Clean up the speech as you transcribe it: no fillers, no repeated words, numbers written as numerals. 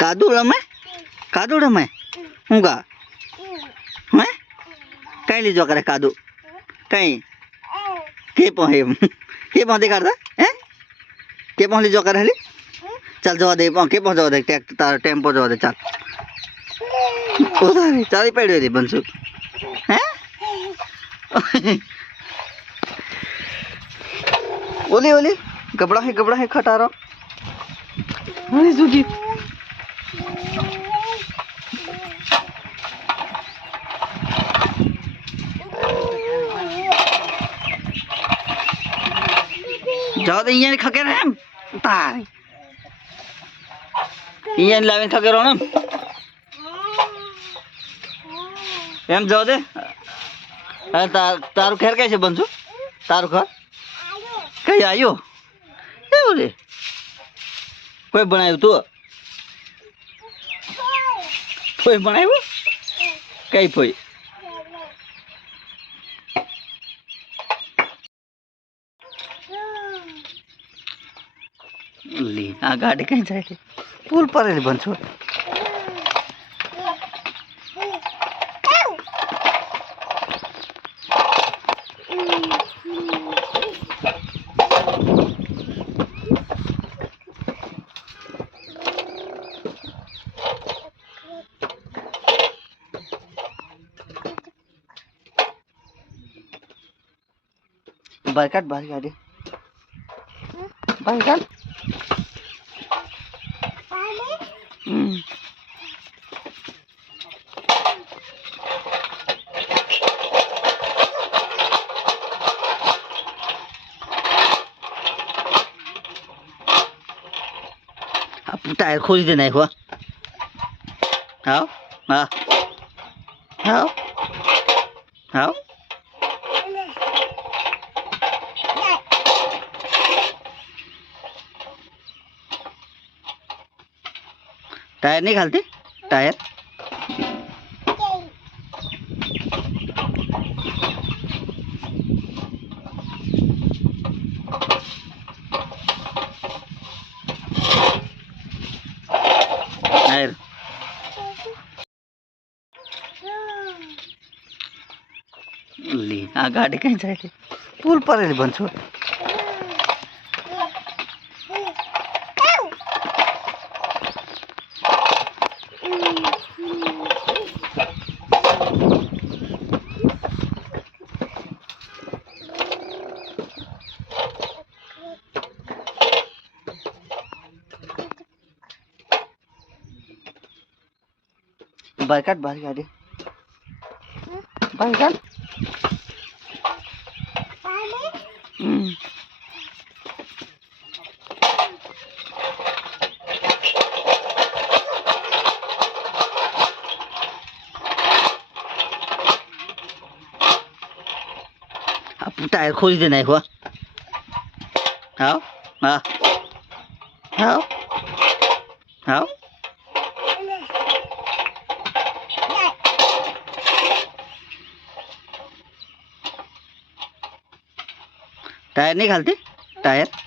કાદુ રમે કાદુ રમે હું કા હે કઈ લીધો કરે કાદુ કઈ કે એમ કે દેખાડતા હે કે લીધો કરે હેલી ચાલ જવા દે કે જવા દે તારો ટેમ્પો જવા દે ચાલ ઉધારી ચાલી પડ્યો રે બનશુ હે ઓલી ઓલી ગબડા હે ખટારો અરે જુદી જાઓ તો અહીંયા ખકે ને એમ તારી અહીંયા લાવીને ખકેરો ને એમ જાઓ દે તારું ખેર કઈ છે બનશું તારું ઘર કઈ આવ્યો એવું રે કોઈ બનાવ્યું તું કોઈ બનાવ્યું કઈ ફોઈ લી આ ગાડી કઈ જાય છે પુલ પર બનશો बरकत बाहर गाड़ी बरकत टायर खोल दे नहीं हुआ हाँ हाँ हाँ हाँ टायर नहीं खालते टायर टायर ली आ गाड़ी कहीं जाए पुल पर बंद बरकत बाहर गाड़ी बरकत टायर खोल दे नहीं हुआ हाँ हाँ हाँ हाँ टायर नहीं खालते टायर